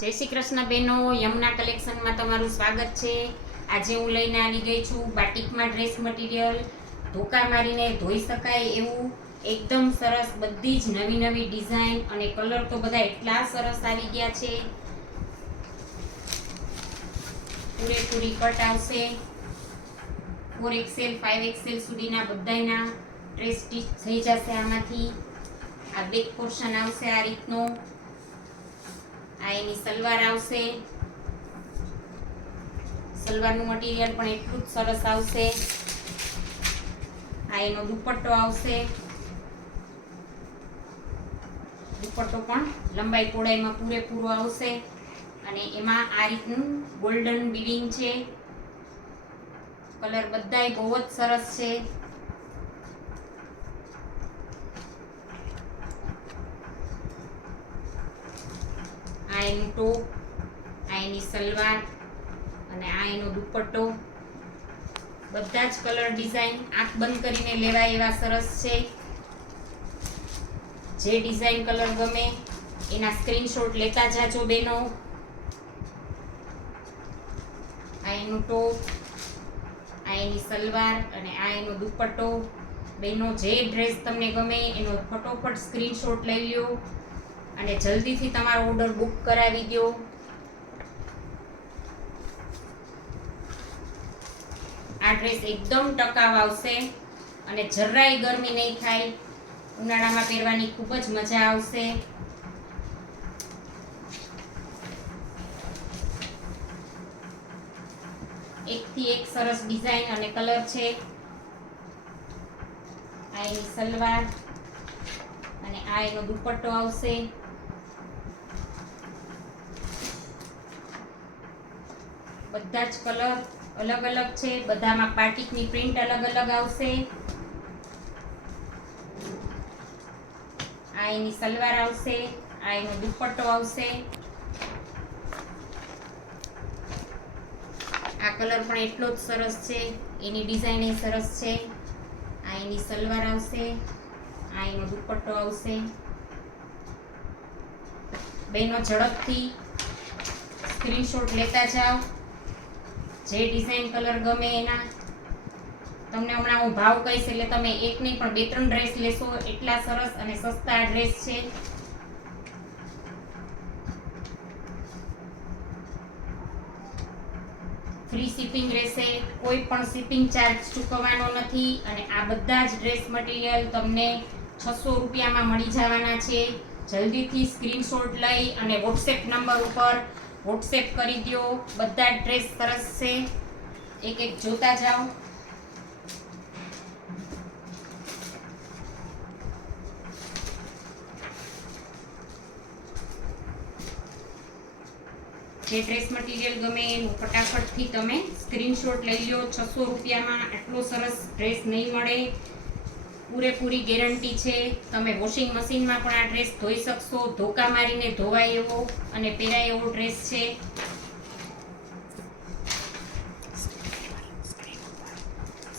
જય શ્રી કૃષ્ણ બેનો, યમુના કલેક્શનમાં તમારું સ્વાગત છે. આજે હું લઈને આવી ગઈ છું બાટિકમાં ડ્રેસ મટીરિયલ ધોકા મારીને ધોઈ શકાય એવું. એકદમ સરસ બધી જ નવી નવી ડિઝાઇન અને કલર તો બધા એટલા સરસ આવી ગયા છે. પૂરેપૂરી કટ આવશે. ફોર એક્સેલ ફાઇવ એક્સેલ સુધીના બધાયના ડ્રેસ સ્ટીચ થઈ જશે આમાંથી. આ બેક પોર્શન આવશે આ રીતનો. આ એની સલવાર આવશે. સલવારનું મટીરિયલ પણ એટલું જ સરસ આવશે. આ એનો દુપટ્ટો આવશે. દુપટ્ટો પણ લંબાઈ પહોળાઈમાં પૂરેપૂરો આવશે. અને એમાં આ રીતનું ગોલ્ડન બીડિંગ છે. કલર બધાય બહુ જ સરસ છે. આ એનું ટોપ આ એની સલવાર અને આ એનો દુપટ્ટો. બધા જ કલર ડિઝાઇન આંખ બંધ કરીને લેવાય એવા સરસ છે. જે ડિઝાઇન કલર ગમે, એના સ્ક્રીનશોટ લેતા જાજો બેનો. આ એનું ટોપ આ એની સલવાર અને આ એનો દુપટ્ટો. બેનો જે ડ્રેસ તમને ગમે એનો ફટોફટ સ્ક્રીનશોટ લઈ લ્યો. અને જલ્દીથી તમારો ઓર્ડર બુક કરાવી દો. આ ડ્રેસ એકદમ ટકાવ આવશે અને જરાય ગરમી નહીં થાય. ઉનાળામાં પહેરવાની ખૂબ જ મજા આવશે. એકથી એક સરસ ડિઝાઇન અને કલર છે. આ એની સલવાર અને આ એનો દુપટ્ટો આવશે. બધા જ કલર અલગ અલગ છે. બધામાં પાર્ટિકની પ્રિન્ટ અલગ અલગ આવશે. આ એની સલવાર આવશે. આ એનો દુપટ્ટો આવશે. આ કલર પણ એટલો જ સરસ છે. એની ડિઝાઇન એ સરસ છે. આ એની સલવાર આવશે. આ એનો દુપટ્ટો આવશે. બેનો ઝડપથી સ્ક્રીનશોટ લેતા જાઓ. જે ડિઝાઇન કલર ગમે એના. તમને હમણાં હું ભાવ કહીશ એટલે તમે એક નહીં પણ બે ત્રણ ડ્રેસ લેશો. એટલા સરસ અને સસ્તા ડ્રેસ છે. ફ્રી શિપિંગ રહેશે. કોઈ પણ શિપિંગ ચાર્જ ચૂકવવાનો નથી. અને આ બધા જ ડ્રેસ મટીરિયલ તમને છસો રૂપિયામાં મળી જવાના છે. જલ્દીથી સ્ક્રીનશોટ લઈ અને વોટ્સએપ નંબર ઉપર વોટ્સએપ કરી દો બધા ડ્રેસ સરસ છે. એક એક જોતા જાઓ. જે ડ્રેસ મટીરિયલ ગમે એનું ફટાફટથી તમે સ્ક્રીનશોટ લઈ લો છસો રૂપિયામાં આટલો સરસ ડ્રેસ નહીં મળે. પૂરેપૂરી ગેરંટી છે. તમે વોશિંગ મશીનમાં પણ આ ડ્રેસ ધોઈ શકશો. ધોકા મારીને ધોવાય એવો અને પહેરાય એવો ડ્રેસ છે.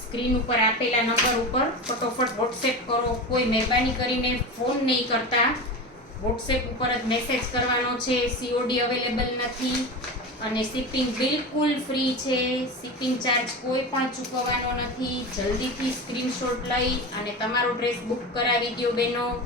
સ્ક્રીન ઉપર આપેલા નંબર ઉપર ફટોફટ વોટ્સએપ કરો. કોઈ મહેરબાની કરીને ફોન નહીં કરતા. વોટ્સએપ ઉપર જ મેસેજ કરવાનો છે. સીઓડી અવેલેબલ નથી. અને શિપિંગ બિલકુલ ફ્રી છે. શિપિંગ ચાર્જ કોઈ પણ ચૂકવવાનો નથી. જલ્દીથી સ્ક્રીનશોટ લઈ અને તમારો ડ્રેસ બુક કરાવી દો બેનો.